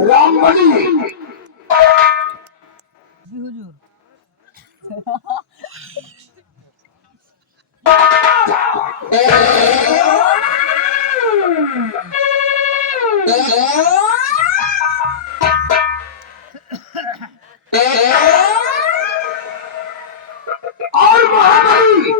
रामबली जी हुजूर। और महाबली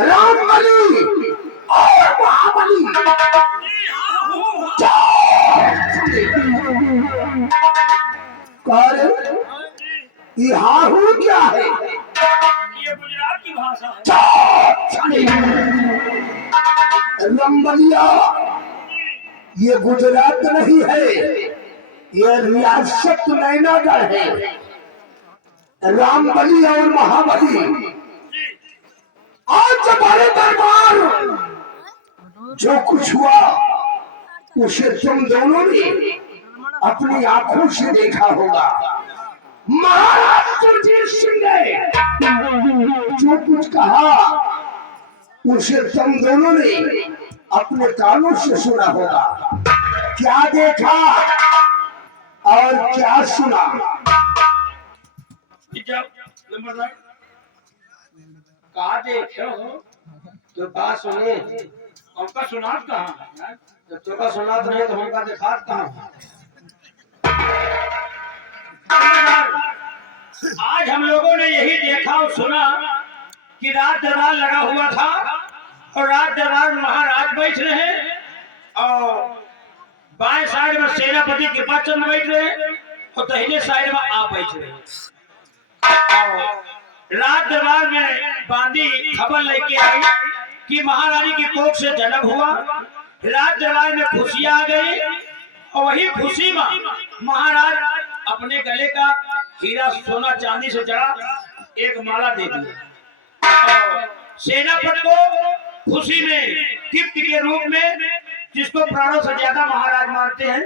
रामबली और महाबली कर ये हाहू क्या है? ये गुजरात की भाषा है। रंबलिया ये गुजरात नहीं है, ये रियासत नैनागढ़ है। रामबली और महाबली आज हमारे दरबार जो कुछ हुआ उसे तुम दोनों ने अपनी आंखों से देखा होगा। महाराज सुरजीत सिंह ने जो कुछ कहा उसे तुम दोनों ने अपने कानों से सुना होगा। क्या देखा और क्या सुना? कहा देखे हो तो बात सुने, हमका सुनात कहाँ तो तुमका सुना तो नहीं तो हमका देखा कहाँ? आज हम लोगों ने यही देखा और सुना कि रात दरबार लगा हुआ था और रात दरबार में महाराज बैठ रहे हैं और बाएं साइड में सेनापति कृपाचंद बैठ रहे हैं और दाहिने साइड में आप बैठ रहे हैं। और रात दरबार में बांदी खबर लेके आई कि महारानी की कोख से जन्म हुआ। रात दरबार में खुशियां आ गई और वही खुशी में महाराज अपने गले का हीरा सोना चांदी से जड़ा एक माला दे दिया। सेनापति को खुशी में गिफ्ट के रूप में, जिसको प्राणों से ज्यादा महाराज मानते हैं,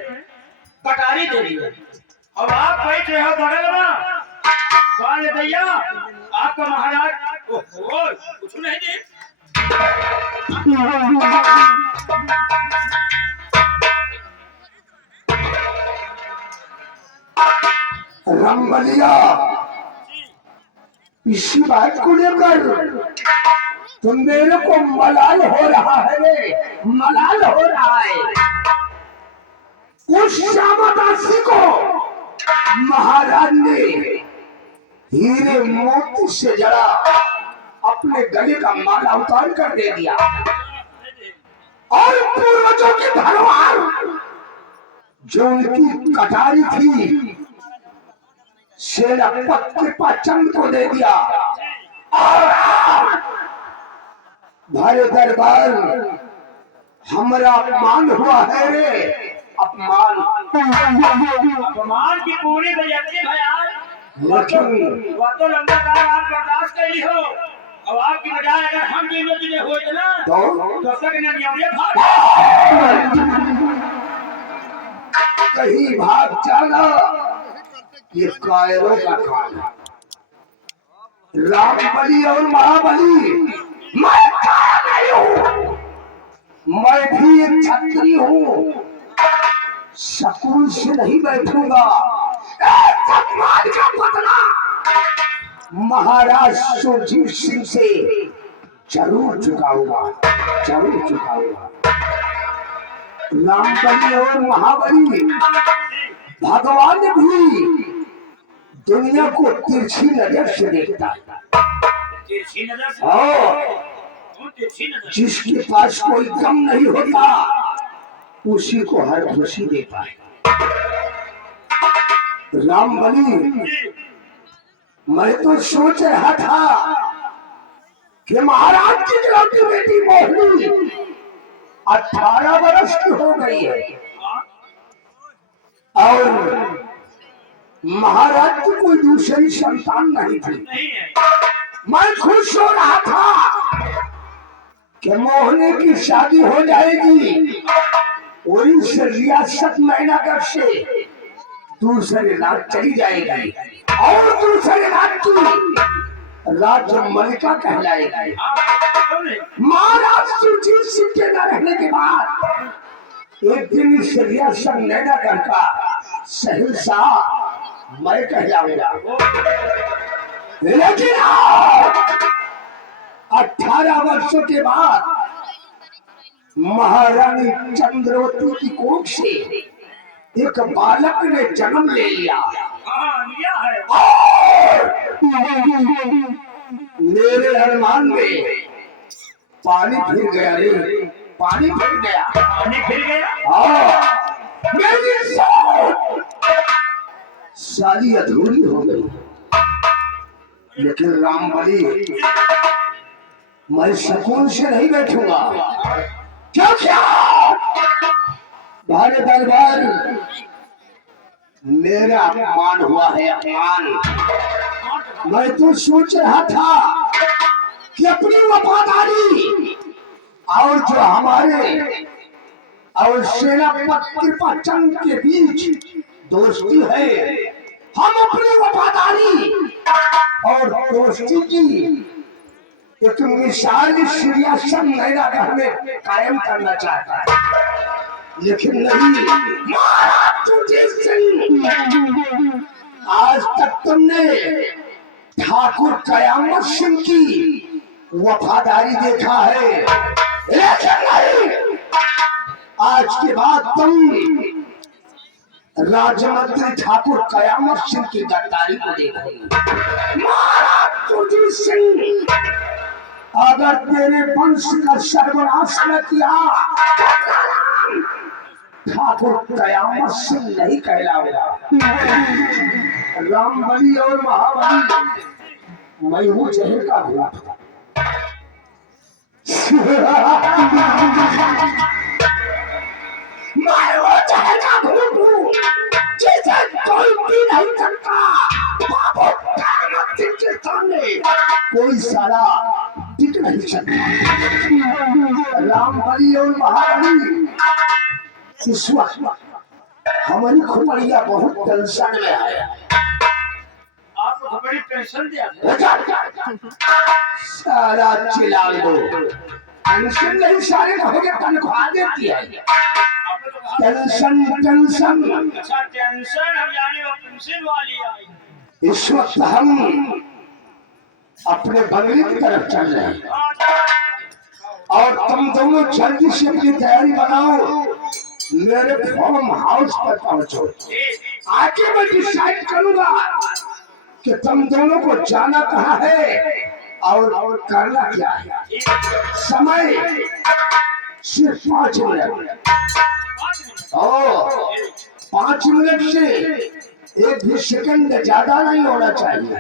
कटारी दे दिया। अब आप बैठ रहे हो बगल में, कौन है भैया आपका महाराज? ओहो कुछ नहीं दे। रंबलिया इसी बात को लेकर तुम मेरे को मलाल हो रहा है रे, मलाल हो रहा है। उस श्यामादासी को महाराज ने हीरे मोती से जड़ा अपने गले का माला उतार कर दे दिया और पूर्वजों की धरोहर जो उनकी कटारी थी सेनापति कृपाचंद को दे दिया। और भाई दरबार हमारा अपमान हुआ है रे, अपमान। अपमान की पूरी बेइज्जती है यार। लेकिन वो तो लंबा टाइम आप बर्दाश्त कर ली हो, अब आपकी बजाय अगर हम जीवन जीने हुए ना तो तक नहीं भाग कहीं भाग जाना ये कायरों का काम है। रामबली और महाबली मैं कायर नहीं हूँ, मैं भी एक छत्री हूँ, सकून से नहीं बैठूंगा। सम्मान का बदला महाराज सुरजीत सिंह से जरूर चुकाऊंगा, जरूर चुकाऊंगा। रामबली और महाबली भगवान भी दुनिया को तिरछी नजर से देखता है। तिरछी नजर से? हाँ, कौन तिरछी नजर? जिसके पास कोई गम नहीं होता उसी को हर खुशी देता है। राम बलि, मैं तो सोच रहा था कि महाराज की इकलौती बेटी मोहिनी 18 वर्ष की हो गई है और महाराज की कोई दूसरी संतान नहीं थी। नहीं है। मैं खुश हो रहा था कि मोहिनी की शादी हो जाएगी और इस रियासत मैनागढ़ से दूसरे राज्य चली जाएगी और दूसरे राज्य की राज्य मलिका कहलाएगी। महाराज सुरजीत सिंह के न रहने के बाद एक दिन इस रियासत मैनागढ़ का शहंशाह मैं कहलाऊंगा। लेकिन 18 वर्षों के बाद महारानी चंद्रवती की कोख से एक बालक ने जन्म ले लिया। हाँ, लिया है। और मेरे अरमान में पानी फिर गया रे, पानी फिर गया। पानी फिर गया? हाँ, मेरी शादी अधूरी हो गई। लेकिन राम बलि, मैं सुकून से नहीं बैठूंगा। क्योंकि भारे दरबार मेरा अपमान हुआ है, अपमान। मैं तो सोच रहा था कि अपनी वफादारी और जो हमारे और सेनापति कृपाचंद के बीच दोस्ती है, हम अपनी वफादारी और दोस्ती की एक मिसाल सियासत मैनागढ़ में कायम करना चाहता है। लेकिन नहीं, महाराज सुरजीत सिंह, आज तक तुमने ठाकुर कयामत सिंह की वफादारी देखा है, लेकिन नहीं, आज के बाद तुम राजमंत्री ठाकुर कयामत सिंह की गद्दारी को देखोगे। महाराज सुरजीत सिंह, अगर तेरे वंश का सर्वनाश न किया, ठाकुर कयामत सिंह नहीं कहलाएगा। राम बलि और महाबली, मैं हूँ जहर का भूत। मैं वो जहर का भूत हूँ जिसे कोई भी नहीं सकता। बाबू कयामत सिंह के सामने कोई सारा टिक नहीं सकता। राम बलि और महाबली, इस वक्त हमारी खोपड़िया बहुत टेंशन में है। आपको बड़ी टेंशन दिया? सारा चिल्ला दो, टेंशन नहीं, सारे कहोगे तनख्वाह देती है। Tension tension. अच्छा, टेंशन हम जाने, वो पेंशन वाली आई। इस वक्त हम अपने बंगले की तरफ चल रहे हैं और तुम दोनों जल्दी से अपनी तैयारी बनाओ, मेरे फार्म हाउस पर पहुंचो। आके मैं डिसाइड करूंगा कि तुम दोनों को जाना कहाँ है और करना क्या है। समय सिर्फ 5 मिनट। 5 मिनट से एक भी सेकंड ज्यादा नहीं होना चाहिए।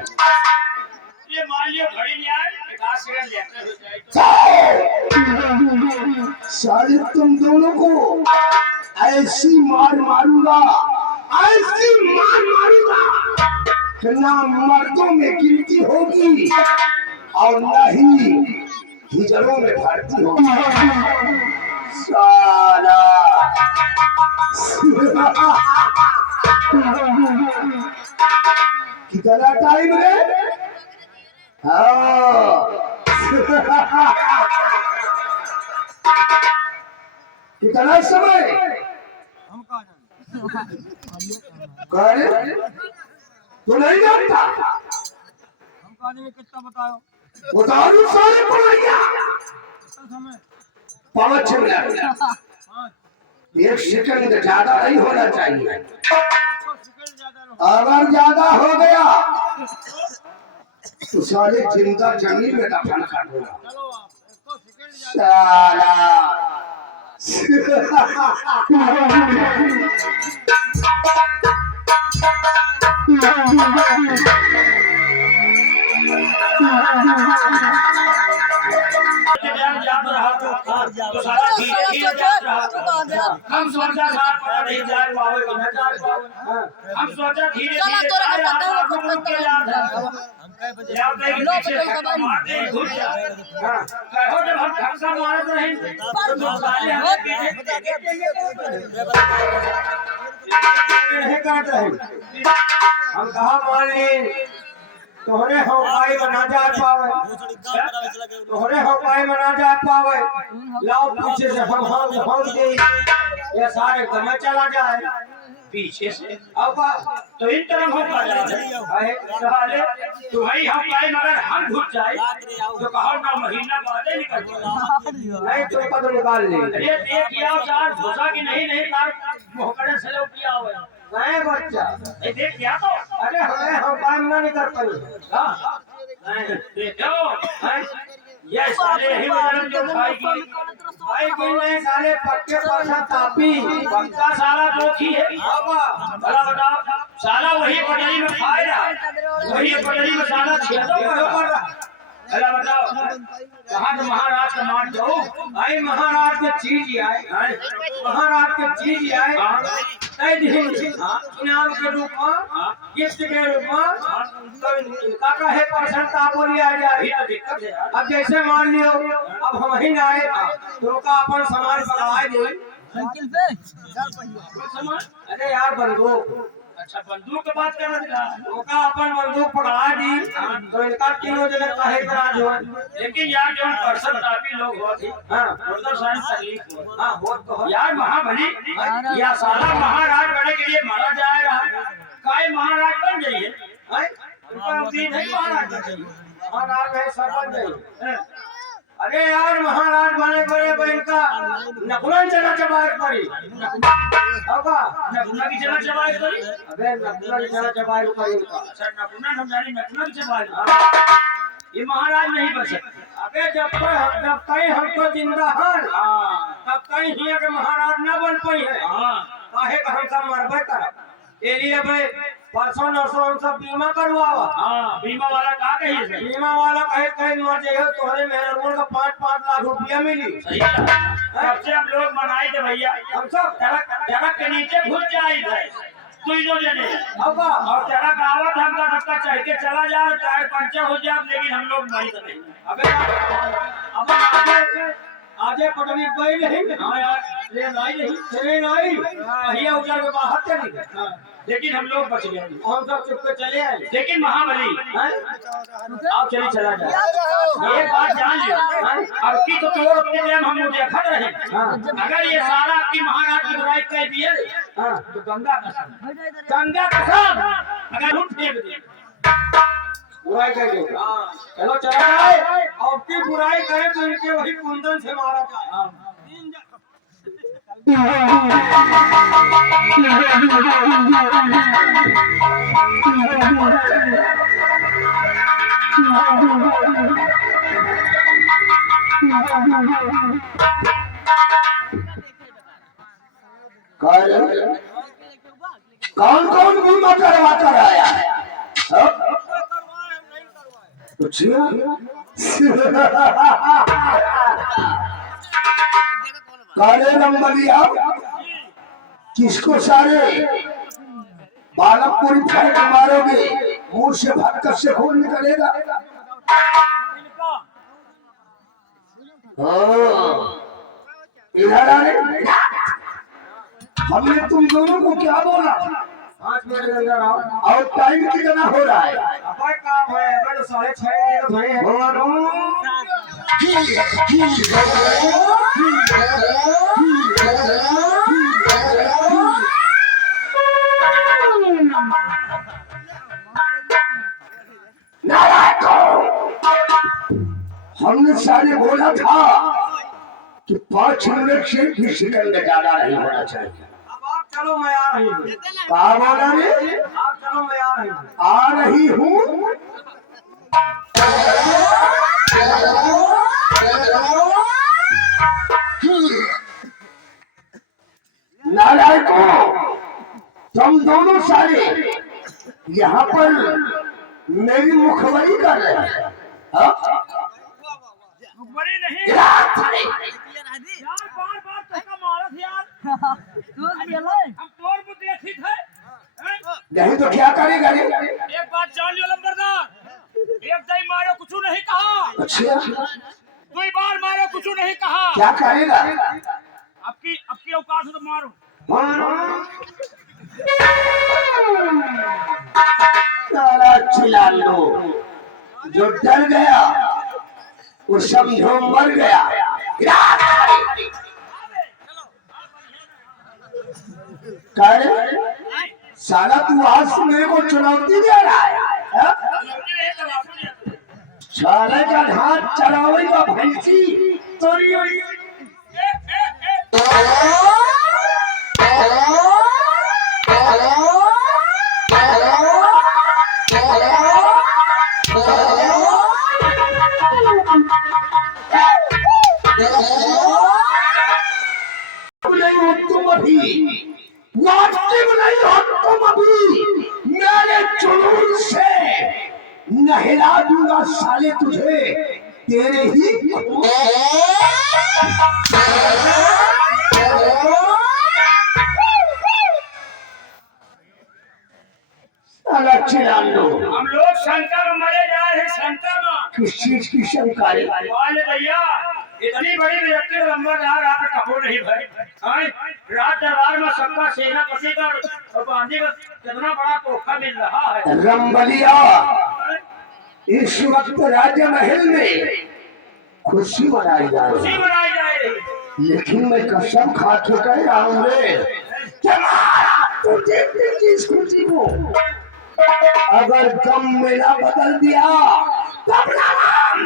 ये मान लियो घड़ी नहीं आए, 10 सेकंड लेटर हो जाए तो साले तुम दोनों को ऐसी मार मारूंगा, ऐसी मार मारूंगा कि ना मर्दों में गिनती होगी और न ही हिजड़ों में भर्ती होगी। साला कितना टाइम रे? कितना समय? तो नहीं जानता? कितना बताओ? बता दो सारे पढ़ाइया। 5 मिनट, 1 सेकंड ज्यादा नहीं होना चाहिए। अगर ज्यादा हो गया तो साले जिंदा जमीन में दफन कर दूंगा साला। याद रहा तो सारा धीरे याद रहा। हम सोचा था नहीं जा पाओगे न जा पाओगे। हम सोचा धीरे धीरे याद है याद है कि पीछे मारते घुस जा। कहो जब हम धक्का मारते रहे तो साले हमें पीछे नहीं काट रहे। हम कहा मान ली तोहरे हो पाई बना जा पावे तोहरे हो पाई बना जा पावे लाओ पीछे से हम दे ये सारे गमे चला जाए पीछे से अब तो इन तरफ हो पा जाए साले तुम्हारी हम पाई मगर हम घुस जाए तो कहो ना महीना बाद निकल नहीं तो कद निकाल ले ये किया सार घुसा कि नहीं तार मोहकड़े से लो किया हुआ नहीं बच्चा ये देख क्या तो अरे हम काम ना नहीं कर पाए हां नहीं देखो ये साले ही मालूम जो भाई कोई नहीं साले पक्के परसा तापी पक्का साला दोखी है भला बताओ साला वही पटरी में खाए रहा वही पटरी में साला छेदो कर रहा भला बताओ कहां तो महाराज का मान जाओ भाई महाराज के चीज आए महाराज के चीज आए इनाम के रूप में गिफ्ट के रूप में तो इनका का है परसेंट आप बोलिए आ जाए दिक्कत है। अब जैसे मान लियो अब हम ही ना आए तो का अपन सामान पकड़ाए दे साइकिल पे अरे यार बंदूक अच्छा बंदूक की बात कर रहे थे का अपन बंदूक पकड़ा दी तो इनका तीनों जगह काहे कराज हो लेकिन यार जो परसत काफी लोग होते हां मतलब सारी तकलीफ हो हां हो तो यार महाबली या साला महाराज बनने के लिए मारा जा रहा काय महाराज बन जाइए हैं उनका उम्मीद है महाराज है सब बन जाइए। अरे यार महाराज बने बड़े इनका नकुलन चला चबाए पड़ी होगा नकुला की चला चबाए पड़ी अबे नकुला की चला चबाए पड़ी इनका अच्छा नकुलन हम जानी नकुला की चबाए ये महाराज नहीं बच सकते। अबे जब कहीं हमको जिंदा हैं तब कहीं ही के महाराज न बन पाई है काहे का हम सब मरबे कर ए लिए भाई परसों नरसों हम सब बीमा करवावा बीमा वाला का कही बीमा वाला कहे मर जाए तोहरे मेहरबान का 5-5 लाख रुपया मिली सही सबसे हम लोग मनाई थे भैया हम सब ट्रक के नीचे घुस जाए थे सुइनो जने होगा और ट्रक आवत हमका धक्का चढ़ के चला जा टायर पंचर हो जाए लेकिन हम लोग नहीं थे। अबे आजे पटनी गई नहीं हां यार ट्रेन आई भैया उधर के बाहर चली गई लेकिन हम लोग बच गए हम सब चुप के चले आए लेकिन महाबली आप चली चला जाए एक बात जान लियो अब की तो तोड़ अपने टाइम हम लोग देखा रहे अगर ये सारा आपकी महाराज की बुराई कर दिए तो गंगा कसम अगर उठ फेंक दे बुराई कर देगा चलो चला जाए और की बुराई करे तो इनके वही कुंदन से मारा जाए कौन कौन बीमा करवा कर आया है काले नंबर लिया किसको सारे बालक पूरी फाइट मारोगे मुंह से भक्कस से खून निकलेगा। इधर आने हमने तुम दोनों को क्या बोला 5 मिनट के अंदर आओ और टाइम कितना हो रहा है अब काम है अगर 6:30 भरे हमने सारे बोला था कि 5 मिनट से भी सेकंड ज्यादा नहीं होना चाहिए। अब आप चलो मैं आ रही हूँ कहा बोला रे आप चलो मैं आ रही हूँ। आ रही हूँ। नारायण को तुम दोनों सारे यहाँ पर मेरी मुखबरी कर रहे हैं। हाँ? बड़ी नहीं यार, यार, बार बार तका मारत यार। हम तोर को देखी थे हैं? नहीं तो क्या करेगा रे? एक बात जान लियो लंबरदार, एक दई मारो कुछ नहीं कहा, अच्छा, दुई बार मारो कुछ नहीं कहा। क्या करेगा? आपकी औकात हो तो मारो। सारा चिल्ला लो, जो डर गया वो समझो मर गया। करे साला तू आज से मेरे को चुनौती दे रहा है, हाँ? साले का हाथ चलावेगा भैंसी तोरी हुई। नहीं हो तुम अभी, वाजिब नहीं हो तुम अभी, मेरे जुनून से नहला दूंगा साले तुझे तेरे ही। साला चिल्ला लो। हम लोग शंकर में मरे जा रहे हैं, शंकर में। किस चीज की शंका है? वाले भैया, इतनी बड़ी व्यक्ति लंबरदार आप कहो नहीं भाई। हैं? रात दरबार में सबका सेनापति का और बांधी का कितना बड़ा तोहफा मिल रहा है। रंबलिया, इस वक्त राजा महल में खुशी मनाई जा रही खुशी है, मनाई जा रही। लेकिन मैं कसम खा के कह रहा हूँ रे, तू देखते कि इस खुशी को अगर दम में ना बदल दिया तब नाम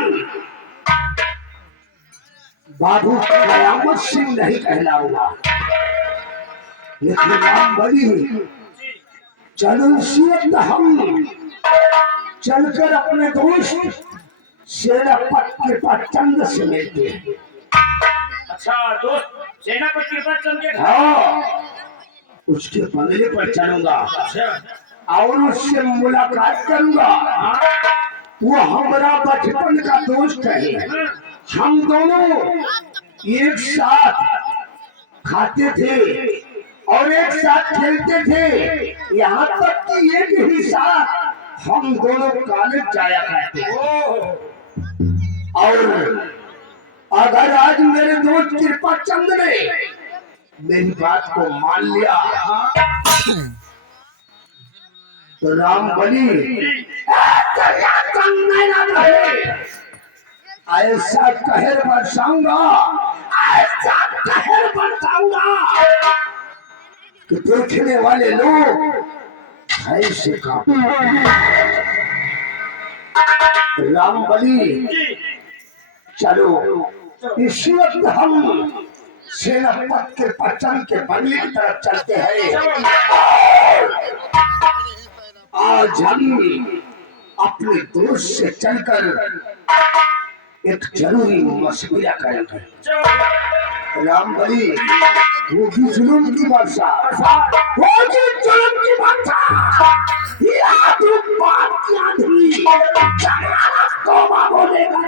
बाबू कयामत सिंह नहीं कहलाऊंगा। लेकिन नाम बड़ी चलो इसी वक्त हम चलकर अपने दोस्त सेनापति कृपाचंद से मिलते हैं। अच्छा दोस्त सेनापति कृपाचंद के घर। हाँ, उसके बंगले पर चलूंगा और उससे मुलाकात करूंगा। वो हमारा बचपन का दोस्त है, हम दोनों एक साथ खाते थे और एक साथ खेलते थे, यहाँ तक कि एक ही साथ हम दोनों कॉलेज जाया करते थे। और अगर आज मेरे दोस्त कृपाचंद ने मेरी बात को मान लिया तो राम बली ऐसा कहर बरसाऊंगा, ऐसा कहर बरसाऊंगा कि देखने वाले लोग ऐसे कांपेंगे। राम बली, चलो इसी वक्त हम सेनापति के पचन के बंगले की तरफ चलते हैं। आज हम अपने दोस्त से चलकर एक जरूरी मशवरा करेंगे। रामबली, वो भी जुल्म की वर्षा, वो भी जुल्म की वर्षा, या तू बात की आंधी, तौबा बोलेगा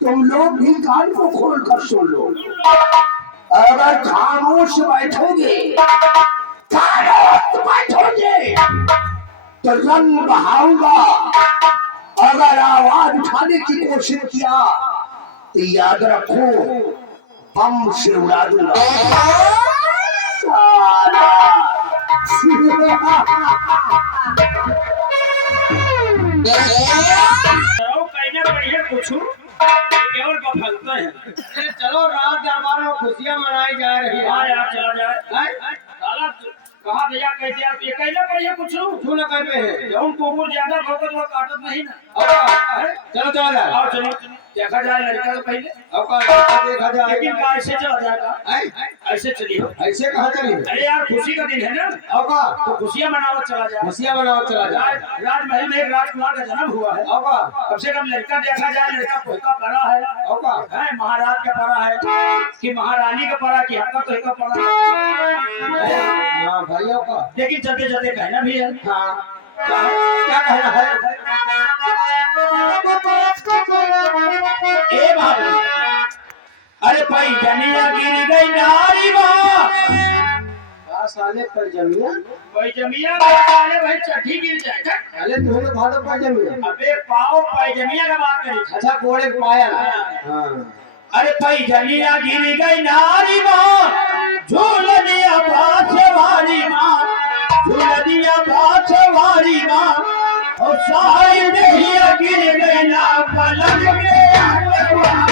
तुम लोग भी कान को खोल कर सुन लो। अगर खामोश बैठोगे, खामोश बैठोगे तो रंग बहाऊंगा। अगर आवाज उठाने की कोशिश किया तो याद रखो बम से उड़ा दूंगा। केवल बफलते हैं। चलो रात दरबार में खुशियां मनाई जा रही है। हाँ यार चला जाए। साला कहा भैया कैसे आप ये कहना पड़िए कुछ क्यों ना कहते हैं? जब कोबूर ज्यादा भौकत वो काटत नहीं ना। चलो चलो आओ चलो। देखा जाए लड़का को पहले अब का लड़का देखा जाए लेकिन कैसे चला जाएगा हैं? ऐसे चलिए ऐसे कहा चलिए अरे यार खुशी का दिन है ना अब का तो खुशियां मनावत चला जाए खुशियां मनाओ चला जाए राजमहल में एक राजकुमार का जन्म हुआ है अब का कम से कम लड़का देखा जाए लड़का कोई पड़ा है अब का है महाराज का पड़ा है कि महारानी का पड़ा कि हक्का तो का पड़ा हाँ भाई अब का लेकिन चलते चलते कहना भी है हाँ क्या कहना है ए बाबू अरे भाई जनिया गिर गई नारी माँ का साले पर जमिया भाई जमिया अरे भाई चट्टी गिर जाए अरे तुम्हें भादो पर जमिया अबे पाओ पैजनिया का बात करी अच्छा कोड़े पाया हाँ अरे भाई जनिया गिर गई नारी माँ झूल दिया बाछवारी माँ झूल दिया बाछवारी माँ और सारी दहिया गिर गई ना पलक में आंगनवाड़ी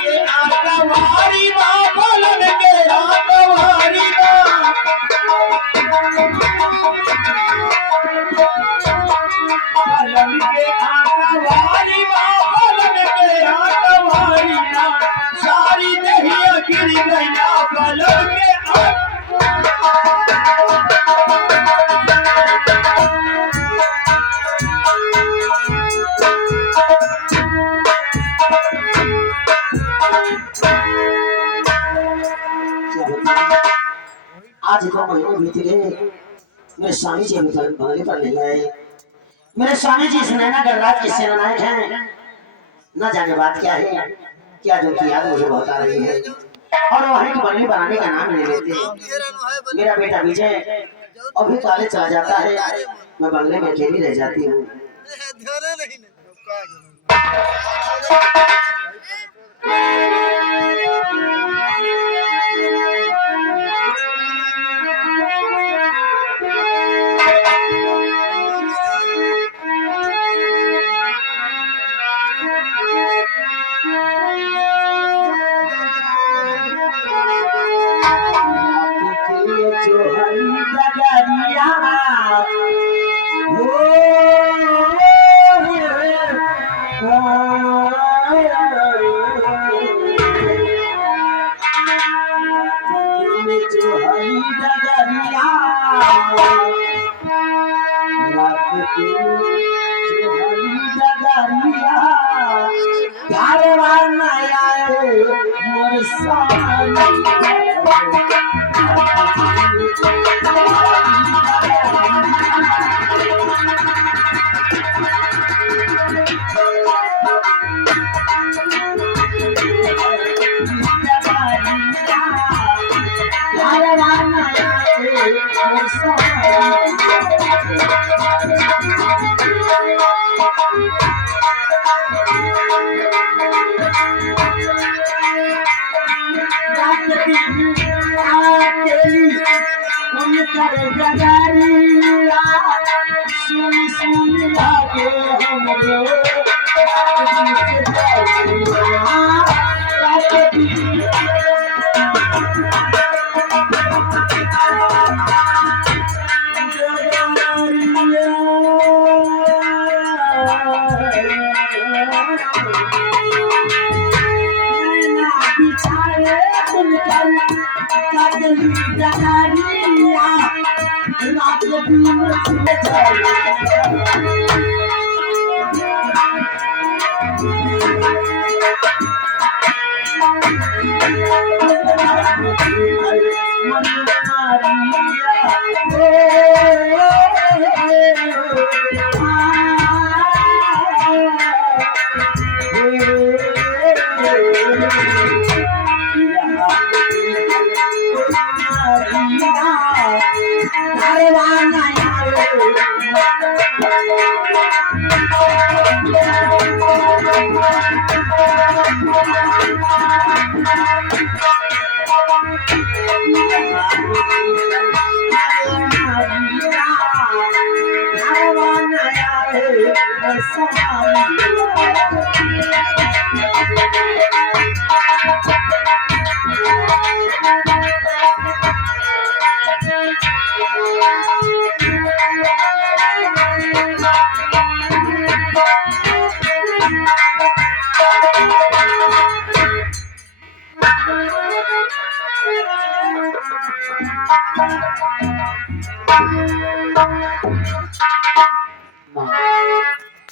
के आंगनवाड़ी माँ पलक के आंगनवाड़ी माँ पलक के आंगनवाड़ी माँ पलक के आंगनवाड़ी माँ सारी दहिया गिर गई ना पलक के आज को महीने बीत गए मेरे स्वामी जी अभी तक बंगले पर नहीं आए। मेरे स्वामी जी इस नैना गणराज के सेनानायक हैं। न जाने बात क्या है क्या जो की याद मुझे बहुत आ रही है और वहीं की बंगली बनाने का नाम ले लेते हैं। मेरा बेटा विजय अभी कॉलेज चला जाता है, मैं बंगले में अकेली रह जाती हूँ।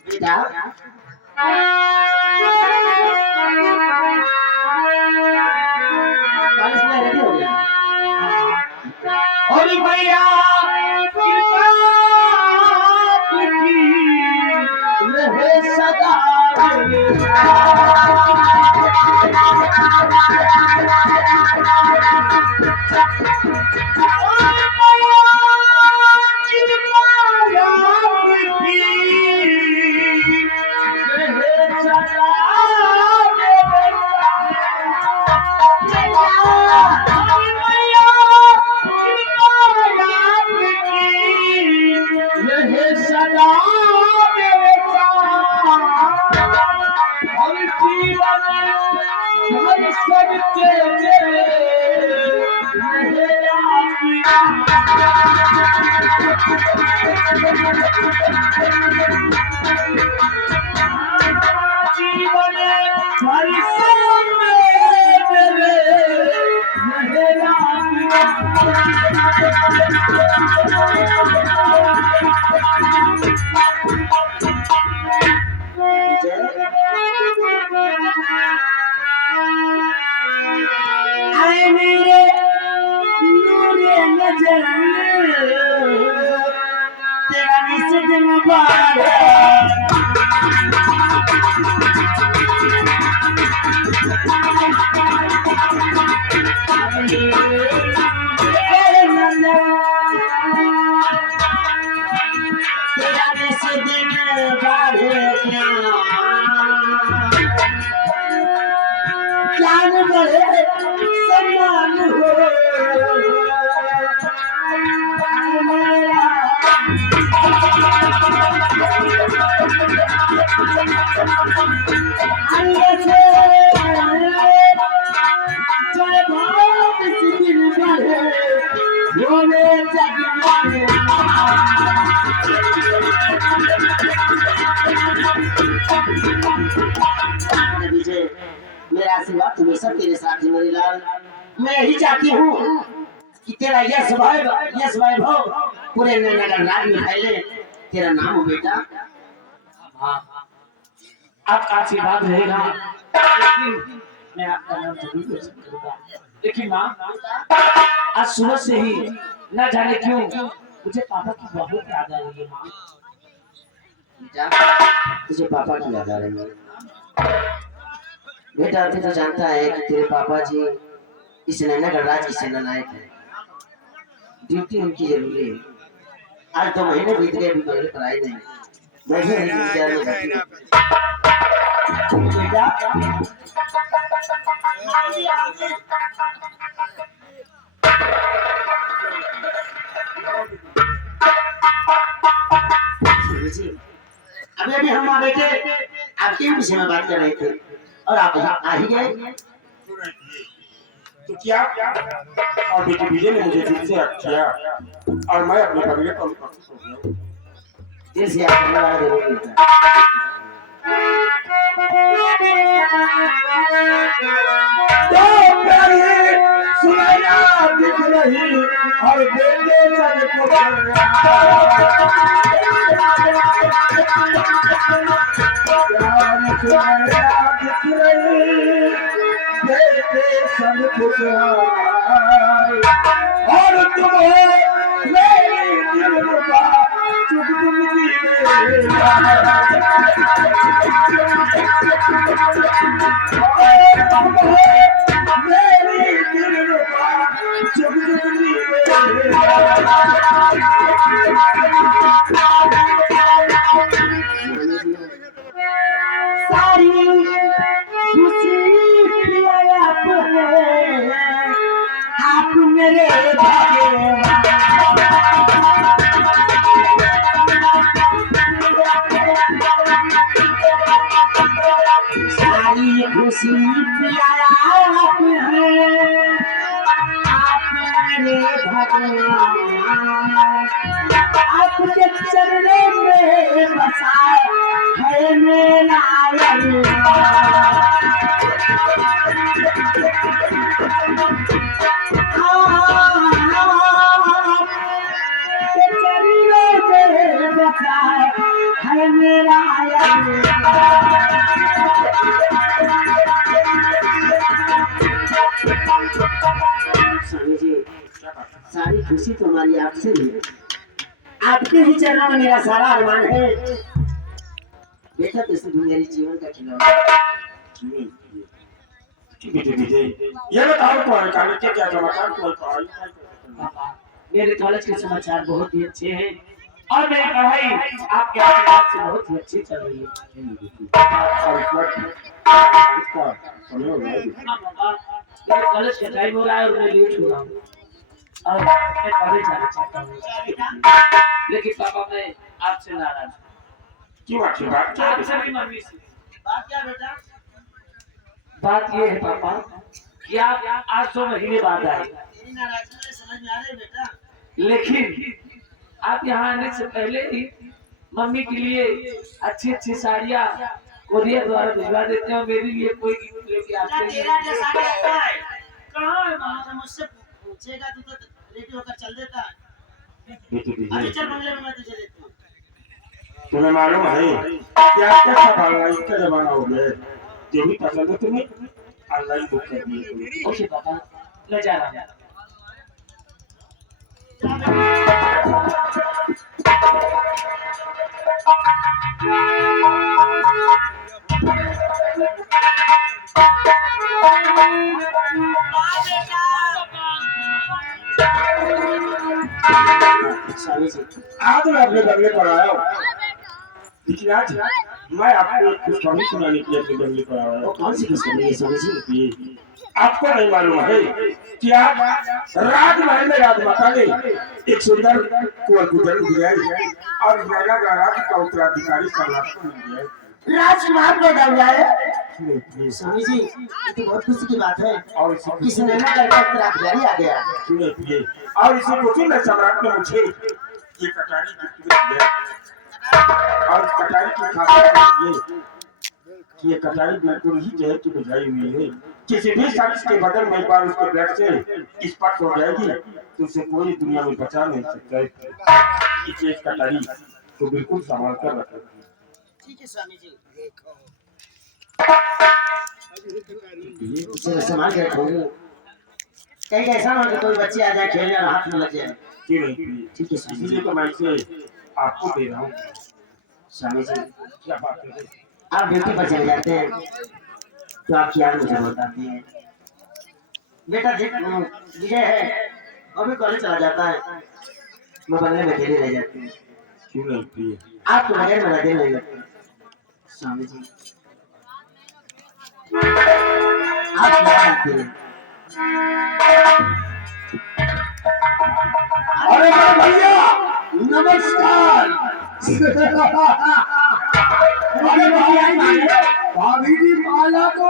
बेटा बारिश में रेडी हो गया और मैया कृपा की रहे सदा आए मेरे नूरे नजर तेरा निषेध मुबारक तेरा निषेध मुबारक ज्ञान बढ़े सम्मान हो मेरा आशीर्वाद हमेशा तेरे साथ है मेरे लाल। मैं यही चाहती हूँ कि तेरा यश वैभव पूरे नगर राज में फैले। तेरा नाम हो बेटा। आपका आशीर्वाद रहेगा लेकिन मैं आपका नाम जरूर रोशन करूंगा। लेकिन माँ आज सुबह से ही न जाने क्यों मुझे पापा की बहुत याद आ रही है। माँ बेटा तुझे पापा की याद आ रही है। बेटा तू तो जानता है कि तेरे पापा जी इस नगर राज की सेनानायक है। ड्यूटी उनकी जरूरी है। आज 2 महीने बीत गए अभी मेरे पर आए नहीं। मैं भी उनके विचार में बैठी हूँ। बेटा अभी अभी हम वहाँ बैठे आपके विषय में बात कर रहे थे और आप यहाँ आ ही गए। तो क्या और बेटे विजय ने मुझे दिल से याद किया और मैं अपने कबीले को दिल से याद करने वाला जरूर मिलता है। तो प्यारी सुनैना दिख रही और बेटे सन को सुनैना दिख रही बेटे सन और तुम्हें मेरी दिलरुबा चुप मेरी दिलरुबा चुप सारी खुशी आप मेरे सारी खुशी पिया आप मेरे भगवान आपके चरणों में बसा है मेरा अल्लाह। सारी खुशी तो हमारी आपसे ही है। आपके ही चरणों में मेरा सारा अरमान है। बेटा तो सिर्फ मेरे जीवन का खिलौना। बेटे विजय, ये बताओ तुम्हारे कॉलेज के क्या समाचार, तुम्हारी पढ़ाई पापा, मेरे कॉलेज के समाचार बहुत ही अच्छे हैं और मेरी पढ़ाई आपके आशीर्वाद से बहुत ही अच्छी चल रही है। और इसका समय हो गया। पापा, मेरे कॉलेज का टाइम हो रहा है और मैं लेट हो रहा हूँ और मैं कॉलेज जाना चाहता हूँ। लेकिन पापा मैं आपसे नाराज हूँ। क्यों अच्छी बात क्या है? आपसे भी मम्मी से। बात क्या बेटा? बात ये है पापा कि आप आज 2 महीने बाद आए, तेरी नाराजगी मेरे समझ में आ रही है बेटा। लेकिन आप यहाँ आने से पहले ही मम्मी के लिए अच्छी अच्छी साड़ियाँ कोरियर द्वारा भिजवा देते हैं और मेरे लिए कोई गिफ्ट लेके आते हैं। तेरा जैसा लगता है। कहाँ है माँ? तो मुझसे पूछेगा तू तो रेडी होकर चल देता है। बेटे अभी विजय, चल बंगले में मैं तुझे देता हूँ। तुम्हें मालूम है कि आज कैसा ऑनलाइन का जमाना हो गया है। जो भी पसंद है तुम्हें ऑनलाइन बुक कर दिए। ओके पापा, ले जा रहा हूँ। स्वामी जी, आज मैं अपने बंगले पर आया हूँ, लेकिन आज मैं आपको एक खुशखबरी सुनाने के लिए अपने बंगले पर आया वो हूँ। कौन सी खुशखबरी है स्वामी जी? ये आपको नहीं मालूम है कि आज राजमहल में राजमाता ने एक सुंदर कुंवर को जन्म दिया है और नैना राज का उत्तराधिकारी सम्राट को मिल गया है। राजकुमार को डाल जाए। सुनिए, स्वामी जी, ये तो बहुत खुशी की बात है। और इसी किसी ने ना करके उत्तराधिकारी आ गया। सुनिए, और इसी खुशी में सम्राट ने मुझे ये कटारी गिफ्ट में दिया है। और इस कटारी की खासियत ये कि ये कटारी बिल्कुल ही जहर की बुझाई हुई है। किसी भी शख्स के बदन में एक बार उसके ब्लड से स्पर्श हो जाएगी तो उसे कोई दुनिया में बचा नहीं सकता है। इसलिए इस कटारी को बिल्कुल संभाल कर रखें। ठीक है स्वामी जी। इसे संभाल के रखोगे। कहीं ऐसा ना हो कि कोई बच्चे आ जाए खेलने और हाथ में लग जाए। क्यों नहीं? ठीक है स्वामी जी। इसलिए तो मैं इसे आपको दे रहा हूँ। स्वामी जी, क्या बात है? आप ड्यूटी पर चले जाते हैं तो आपकी याद मुझे बहुत आती है। बेटा विजय है, अभी कॉलेज चला जाता है, मैं बंगले में अकेले रह जाती हूँ। क्यों नहीं? आपको बगैर मेरा दिल नहीं लगता। स्वामी जी, आप याद आती हैं। अरे मेरे भैया नमस्कार। अरे भाभी जी पाला को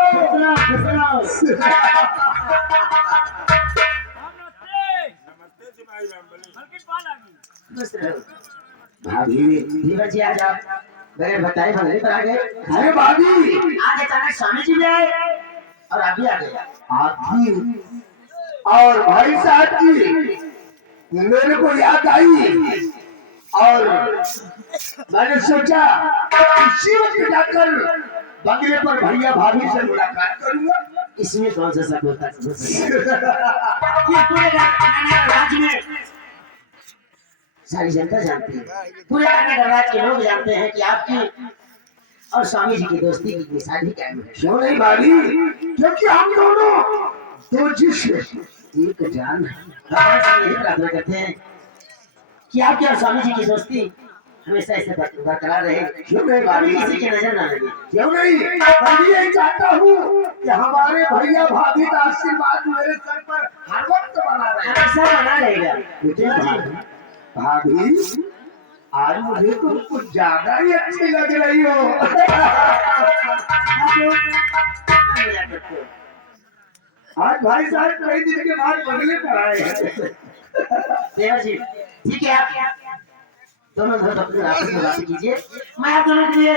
भाभी धीरज जी आज आप बगैर बताए बंगले पर आ गए। अरे भाभी आज अचानक स्वामी जी भी आए और आप भी आ गए। आप भी और भाई साहब जी मेरे को याद आई और मैंने सोचा इसी वक्त जाकर बंगले पर भैया भाभी से मुलाकात करूंगा। इसमें कौन सा शक होता है? ये पूरे राज्य में सारी जनता जानती है, पूरे राज्य के लोग जानते हैं कि आपकी और स्वामी जी की दोस्ती की मिसाल ही कायम है। क्यों नहीं भाभी, क्योंकि हम दोनों दो जिस्म एक जान है। भगवान से यही प्रार्थना करते हैं कि आपकी और स्वामी जी की दोस्ती हमेशा ऐसे बरकरार रहे। क्यों नहीं भाभी, किसी की नजर ना लगे। क्यों नहीं, मैं भी यही चाहता हूँ कि हमारे भैया भाभी का आशीर्वाद मेरे सर पर हर वक्त बना रहे। हमेशा बना रहेगा। लेकिन भाभी आज मुझे तो कुछ ज्यादा ही अच्छी लग रही हो। आज भाई साहब कई दिन के बाद बंगले पर आए हैं। देवर जी, ठीक है, आप दोनों अपनी आपस में बातें कीजिए। मैं आप दोनों के लिए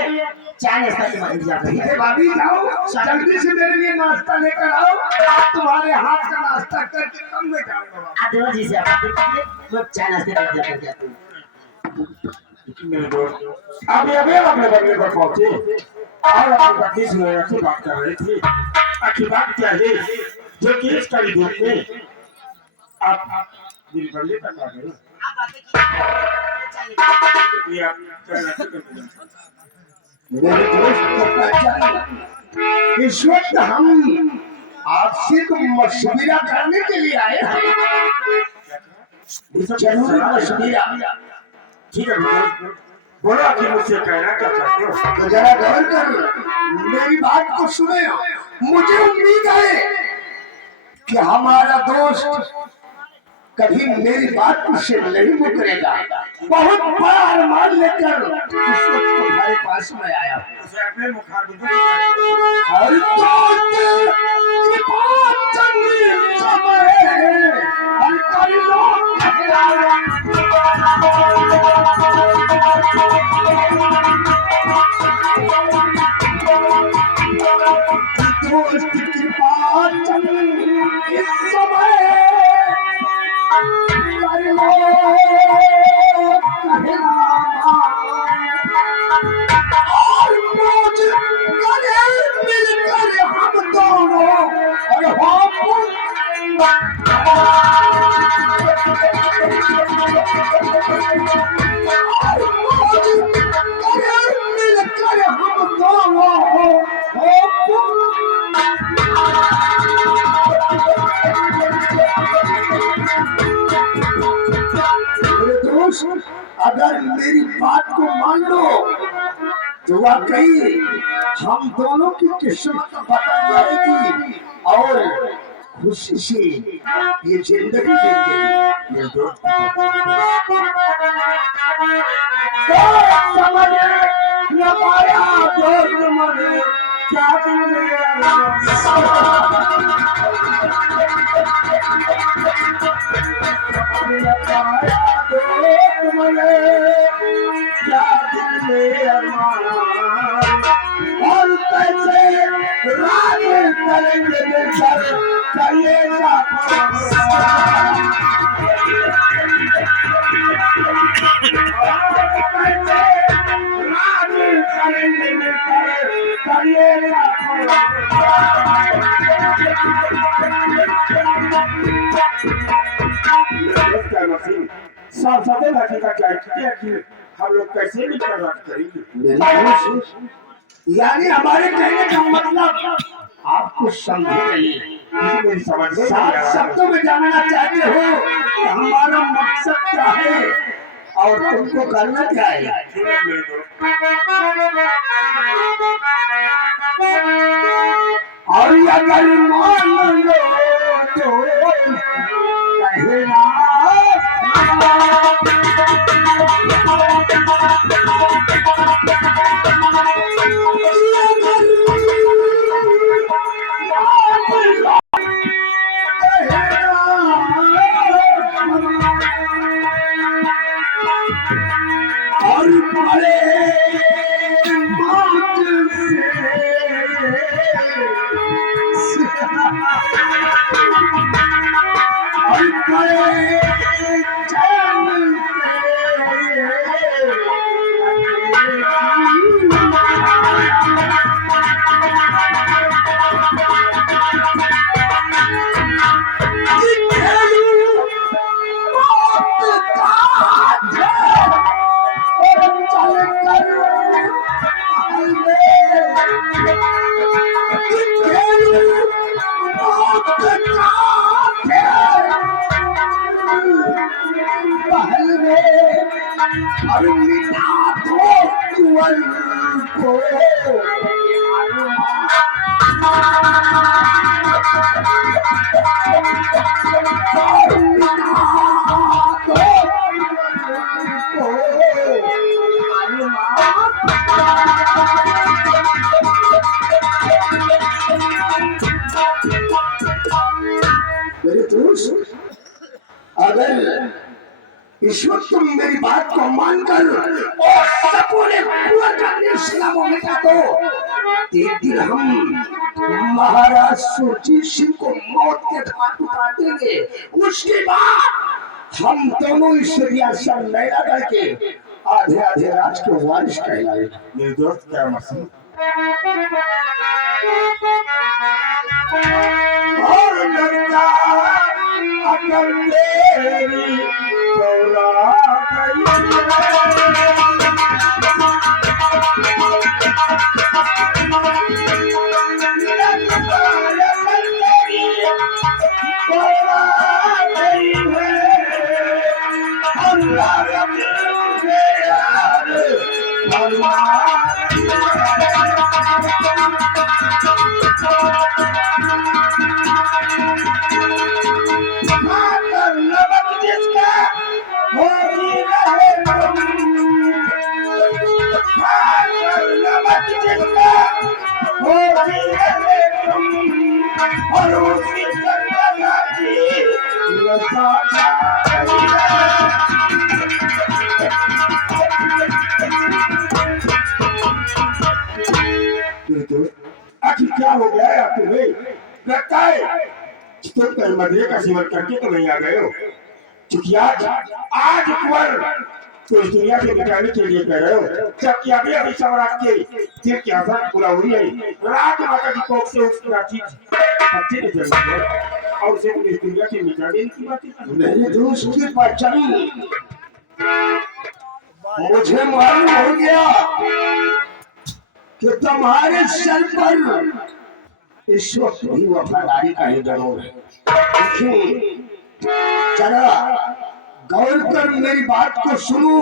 चाय नाश्ता की मांग जाता ठीक है भाभी, जाओ जल्दी से मेरे लिए नाश्ता लेकर आओ। आप तुम्हारे हाथ का नाश्ता करके तब मैं जाऊंगा। आप देवर जी से आप बातें कीजिए, मैं चाय नाश्ते पर जाकर जाता हूँ। मेरे दोस्त अभी अपने बंगले पर पहुंचे और अपनी पत्नी सुनैना से बात कर रहे थे। आखिर बात क्या है जो कि इस कड़ी धूप में आप दिल बल्ले तक आ गए आप बातें कीजिए। ये आप क्या रखते करते हैं? मेरे दोस्त को पहचान, इस वक्त हम आपसे तो मशविरा करने के लिए आए हैं। जरूरी मशविरा। ठीक है भैया, बोलो आखिर मुझसे कहना क्या चाहते हो? तो जरा गौर कर, मेरी बात को सुने। मुझे उम्मीद है कि हमारा दोस्त कभी मेरी बात से नहीं मुकरेगा। बहुत बड़ा अरमान लेकर इस वक्त तुम्हारे पास में आया हूं। उसे अपने मुखाबिदों की और दोस्त ये बात चंगी समय है, और कई लोग दोस्त की बात चंगी इस समय कई लोग कहना और मौज करे मिलकर हम दोनों और मौज करे मिलकर हम दोनों मेरे दोस्त, अगर मेरी बात को मान लो तो वाकई हम दोनों की किस्मत बदल जाएगी और खुशी से ये जिंदगी बीतेगी। मेरे दोस्त समझ न पाया दोस्त मन क्या दिल न पाया दोस्त मन क्या दिल में अरमान, और कैसे राज करेंगे मिलकर करिएगा राज करेंगे मिलकर करिएगा साफ साफ बाकी का क्या है कि हम लोग कैसे मिलकर बात करेंगे? यानी हमारे कहने का मतलब आप कुछ समझे नहीं। मेरी समझ में नहीं आ सात रहा है। शब्दों में जानना चाहते हो कि हमारा मकसद क्या है और तुमको करना क्या है। सुनिए मेरे दोस्त, और अगर मान लो तो कहना और बड़े बात से और बड़े चैन और मिटा दो कुंवर को मेरे दोस्त, अगर इस वक्त तुम मेरी बात को मानकर और सपोले कुंवर का निर्सलाम मिटा दो, एक दिन हम महाराज सुरजीत सिंह को मौत के घाट उतार देंगे। उसके बाद हम दोनों इस रियासत नैना करके आधे आधे राज के वारिस कहलाएंगे। मेरे दोस्त क्या मसीह और डरता खाकर तेरी गौरा और उसकी आखिर क्या हो गया है आपको? भाई लगता है तुम कल मदरे का सेवन करके तो नहीं आ गए हो, क्योंकि आज कुंवर तो इस दुनिया से मिटाने के लिए कह रहे हो, जबकि अभी अभी सम्राट के सिर की आजाद पूरा हुई है। राज माता की कोख से उसकी राशि बच्चे ने जन्म दिया और उसे इस दुनिया से मिटाने की बात है। मेरे दोस्त की पहचान मुझे मालूम हो गया कि तुम्हारे सर पर इस वक्त भी वफादारी का ही डरोर है। लेकिन चला गौर कर मेरी बात को सुनो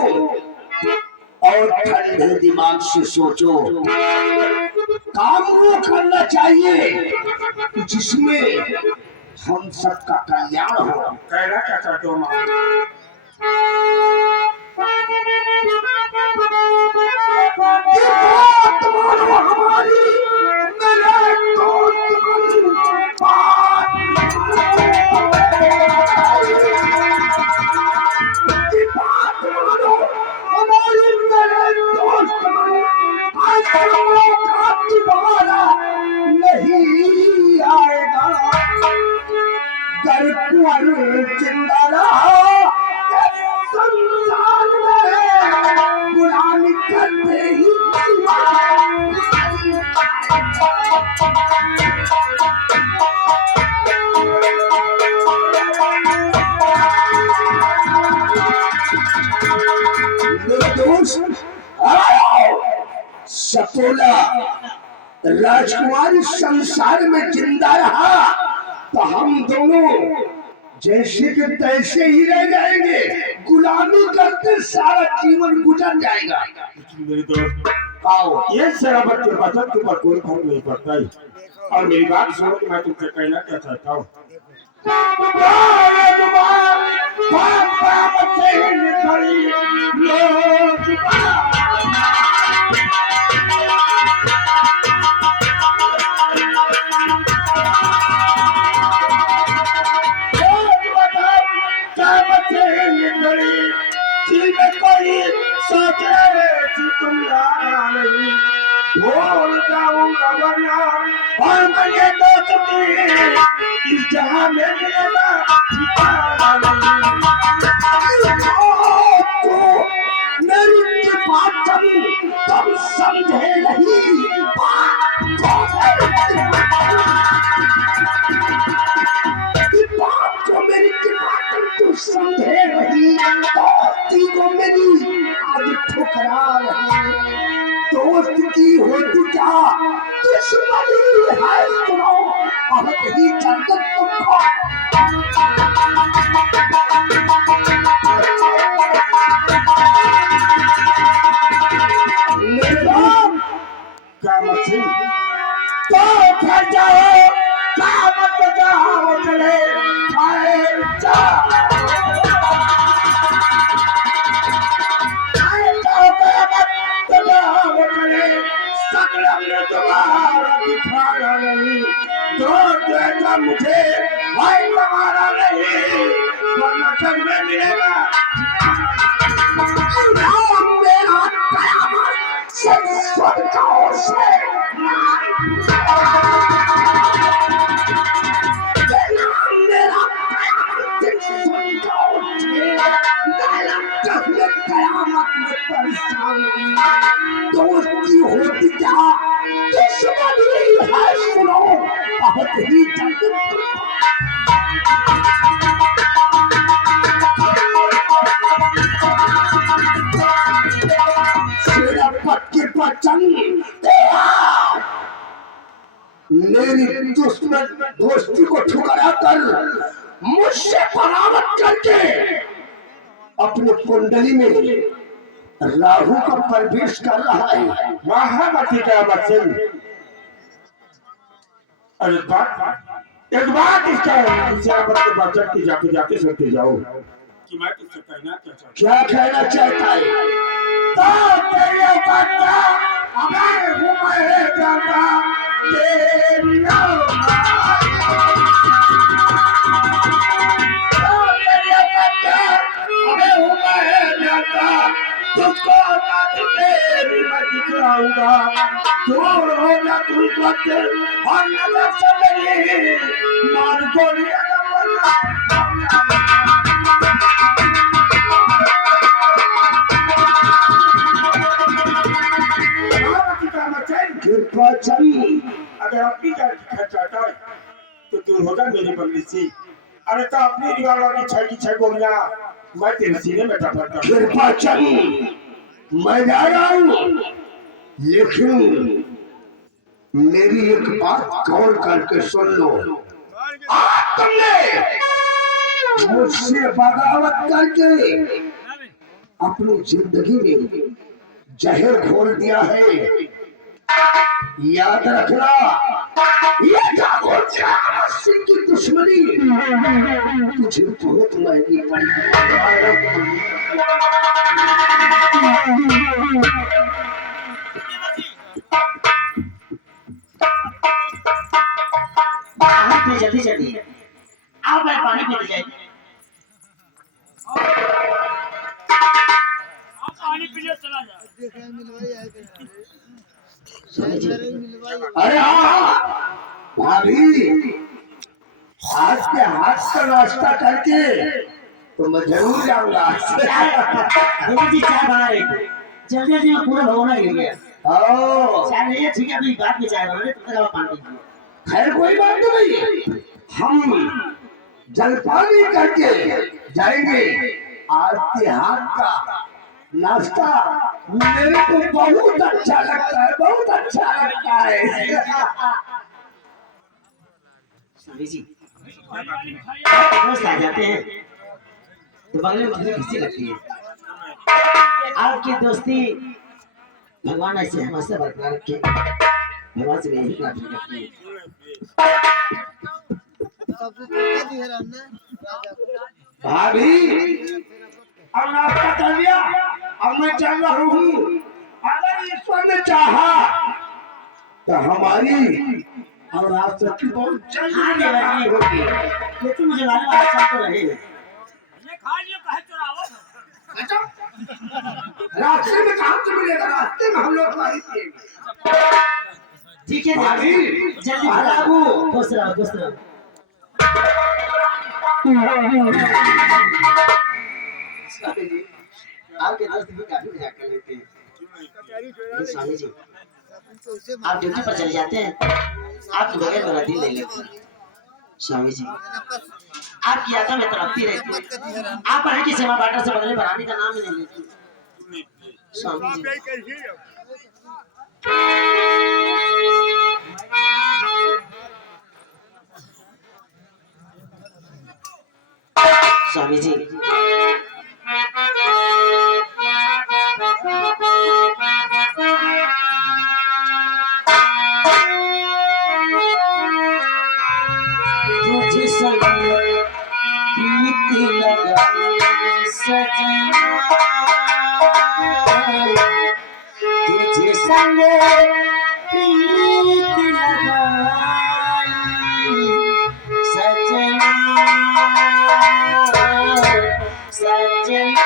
और ठंडे दिमाग से सोचो। काम वो करना चाहिए जिसमें हम सबका कल्याण हो। कहना क्या चाहते हो मां? हमारी मेरे नहीं आएगा। गर कुंवर जिंदा रहा संसार में गुलामी करते ही सपोला राजकुमारी संसार में जिंदा रहा तो हम दोनों जैसे के तैसे ही रह जाएंगे। गुलामी करते सारा जीवन गुजर जाएगा। मेरे दोस्त आओ, ये शराबत के बचत के ऊपर कोई फर्क नहीं पड़ता है। और मेरी बात सुनो कि मैं तुमसे कहना क्या चाहता हूँ। सोच रहे कि तुम नहीं भूल जाऊंगा वरना और मेरे दोस्त की इस जहां में मिलेगा ठिकाना तो मेरी बात तुम समझे नहीं। बात को मेरी तुम समझे नहीं। दोस्ती को मेरी आज ठुकरा रही। दोस्त की होती क्या दुश्मनी है सुनो बहुत ही जल्द तुमको। क्या मछली तो घर जाओ, क्या मत जाओ चले मुझे भाई तुम्हारा नहीं वरना घर में मिलेगा। मेरा कयामत से स्वर्गों से मेरा कयामत में परेशानी दोस्ती होती क्या दुश्मनी है सुनो बहुत ही जल्द। चंद मेरी दुश्मन दोस्ती को ठुकरा कर मुझसे बगावत करके अपनी कुंडली में राहु का प्रवेश कर रहा है। महामती का वचन। अरे एक बात इसका वचन की जाके जाके सुनते जाओ कि मैं तुझसे कहना क्या कहना चाहता है? तो तेरे बच्चा हमारे घुमाए जाता तेरी तुझको तेरी मैं दिखलाऊंगा दूर होगा तू बच्चे और नजर से मेरी मार गोलियां अगर अपनी जान की चाहता है तो दूर होगा मेरी बंदी से। अरे तो अपनी दीवार की छह गोलियां मैं तेरे सीने में टपकता कृपा चली मैं जा रहा हूँ, लेकिन मेरी एक बात गौर करके सुन लो। आज तुमने मुझसे बगावत करके अपनी जिंदगी में जहर घोल दिया है। याद रखना, ये ठाकुर सिंह की दुश्मनी तुझे बहुत महंगी पड़ी। जल्दी जल्दी आओ, मैं पानी पीने जाए। पानी पीने चला जा। अरे हाँ भाभी, आज के हाथ का नाश्ता करके तो मैं जरूर जाऊंगा। जी चाय बना रही थी, जल्दी जल्दी में पूरा भगोना गिर गया। चाय नहीं है, ठीक है, अभी बाद में चाय बना रहे, तब तक आप पानी पीजिए। खैर कोई बात नहीं, हम जलपानी करके जाएंगे। आज के हाथ का नाश्ता मेरे को बहुत अच्छा लगता है, बहुत अच्छा लगता है। स्वामी जी दोस्त आ जाते हैं तो बगल में मुझे खुशी लगती है। आपकी दोस्ती भगवान ऐसे हमसे बरकरार रखे, भगवान से मैं यही प्रार्थना करती हूँ। भाभी अब नाश्ता कर लिया, अब मैं चल रहा हूँ। अगर ईश्वर ने चाहा तो हमारी और आप सबकी बहुत जल्दी होगी, लेकिन मुझे मालूम है अच्छा तो रहे। रास्ते में कहाँ से मिलेगा? रास्ते में हम लोग पानी पिएंगे। ठीक है भाभी जल्दी बाबू खुश रहो, खुश रहो। आपके दोस्त भी काफी मजाक कर लेते हैं। स्वामी जी आप ड्यूटी पर चले जाते हैं, आपके बगैर मेरा दिल नहीं लगता। स्वामी जी आपकी यादों में तड़पती रहती है, आप पढ़े की सेवा बाटर से बदले बनाने का नाम ही नहीं लेती। स्वामी जी स्वामी जी तुझे संग प्रीत लगाई सजना, तुझे संग प्रीत लगाई सजना, सजना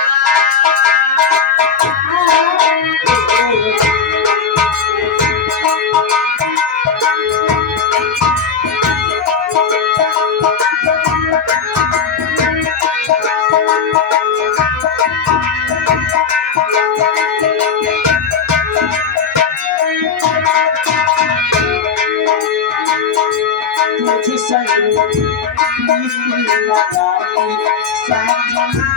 तुझे संग प्रीत लगाई सजना,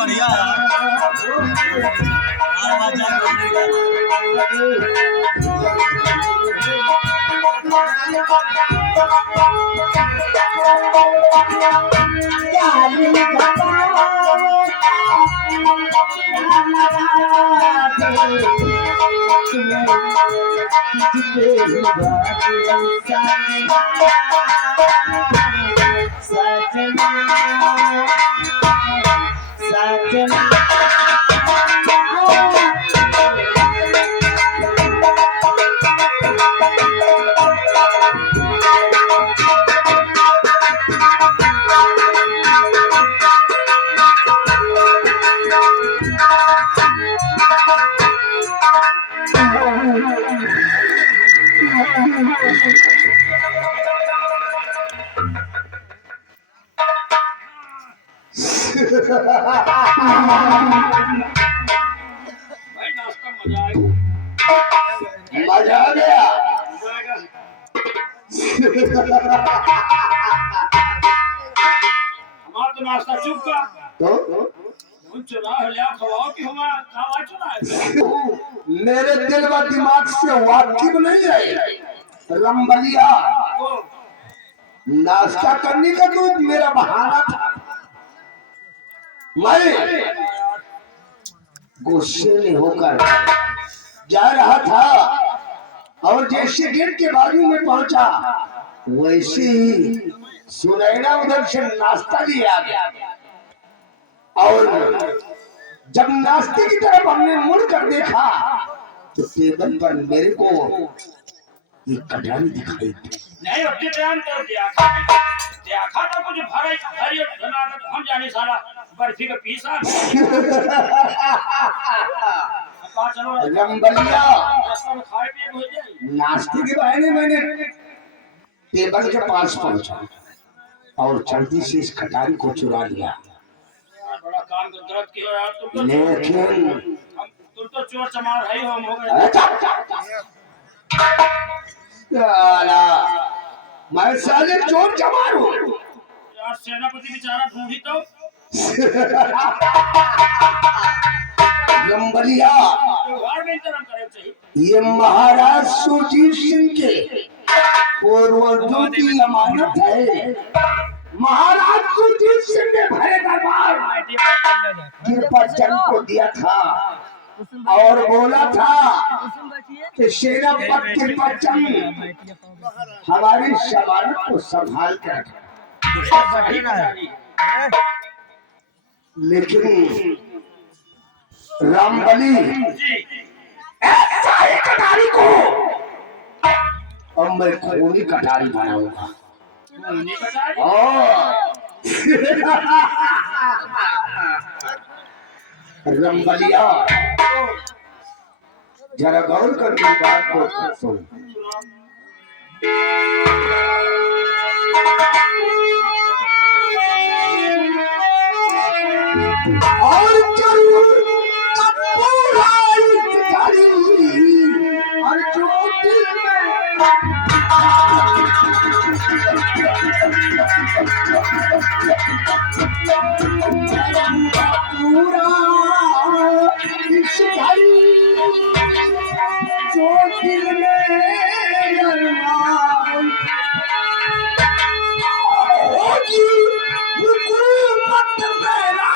बढ़िया भाई नाश्ता मजा आएगा। मजा आ गया। मजा आएगा। हमारा तो नाश्ता चुप का तो चुना लिया खवाओ कि हमारा खावा चुना है। मेरे दिल व दिमाग से वाकिफ नहीं है रंबलिया। नाश्ता करने का तो मेरा बहाना था। मैं गुस्से में होकर जा रहा था और जैसे गेट के बाजू में पहुंचा वैसे ही सुनैना उधर से नाश्ता लिए आ गया और जब नाश्ते की तरफ हमने मुड़कर देखा तो टेबल पर मेरे को एक कटारी दिखाई दी। नहीं अब ध्यान कर दिया देखा तो कुछ भरे भरे बना के हम जाने सारा बर्फी का पीसा चलो रंबलिया रास्ता में खाए पिए हो जाए। नाश्ते के बहाने मैंने टेबल के पास पहुंचा और जल्दी से इस कटारी को चुरा लिया। बड़ा काम गलत किया यार तुम लेकिन तो चोर चमार है हम हो गए। साला, मैं साले चोर चमार हूँ। यार सेनापति बेचारा ढूंढी तो रंबलिया घर में इंतजाम करे चाहिए। ये महाराज सुरजीत सिंह के पूर्वजों की अमानत है। महाराज सुरजीत सिंह ने भरे दरबार कृपा चंद को दिया था और बोला था कि सेनापति कृपा चंद हमारी जमानत को संभाल कर रखना। लेकिन रामबली ऐसा एक कटारी को अब मैं खूनी कटारी बनाऊंगा। रंबलिया जरा गौर कर मेरी बात को सुन। और जरूर पूरा इस और जो दिल पूरा इस जो दिल में अरमान होगी हुकूमत मेरा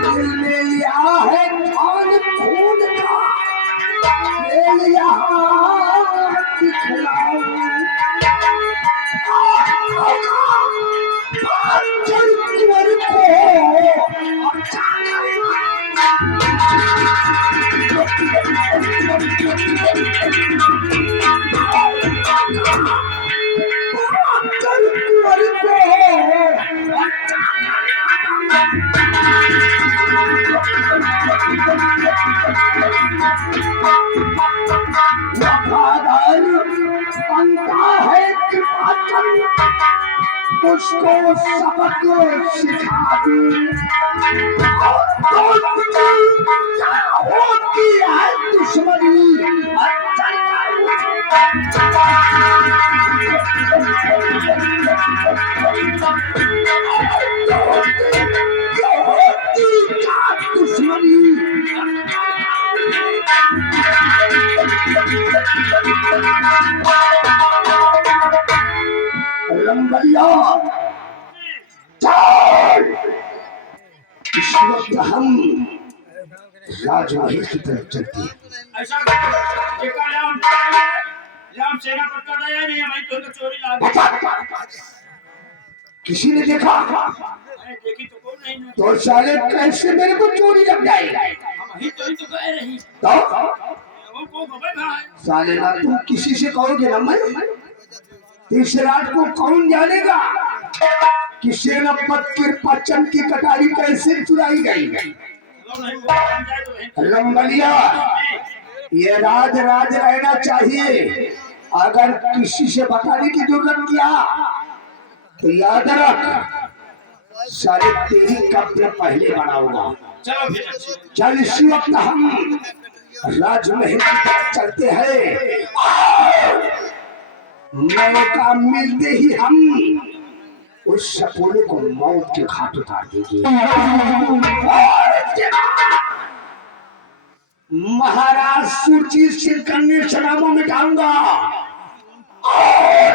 दिल में लिया है खान खून का, खेल यहाँ दिखलाऊं। चल कुंवर को चल कुंवर को वफादार बनता है कृपाचल, उसको सबक सिखा दूं। और दोस्त की क्या होती है दुश्मनी, दुश्मनी रंगैया इस वक्त हम राजमहल की तरफ चलते हैं। ऐसा सेना पक्का दया नहीं है, मैं तो चोरी ला किसी ने देखा देखी तो कौन नहीं ना। तो साले कैसे मेरे को चोरी लग जाएगा? हम ही तो कह रही तो वो को खबर भाई साले ना तुम किसी से कहोगे ना, मैं इस रात को कौन जानेगा कि सेनापत के पचन की कटारी कैसे चुराई गई? रंगलिया ये राज रहना चाहिए। अगर किसी से बताने की जरूरत किया तो याद रख सारे तेरी कब्र पहले बनाऊंगा। चलो फिर चल इसी वक्त हम राजमहल की तरफ चलते हैं। मौका मिलते ही हम उस सपोले को मौत के घाट उतार देंगे। महाराज सुरजीत सिंह का निशानामा मिटाऊंगा और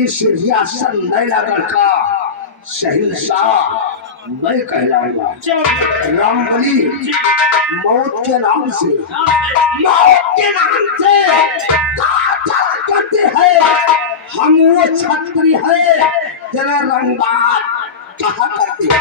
इस रियासत नैलागढ़ का शहंशाह मैं कहलाऊंगा। रामबली मौत के नाम से करते हैं हम, वो छत्री है जरा रंगबाज कहा करते हैं।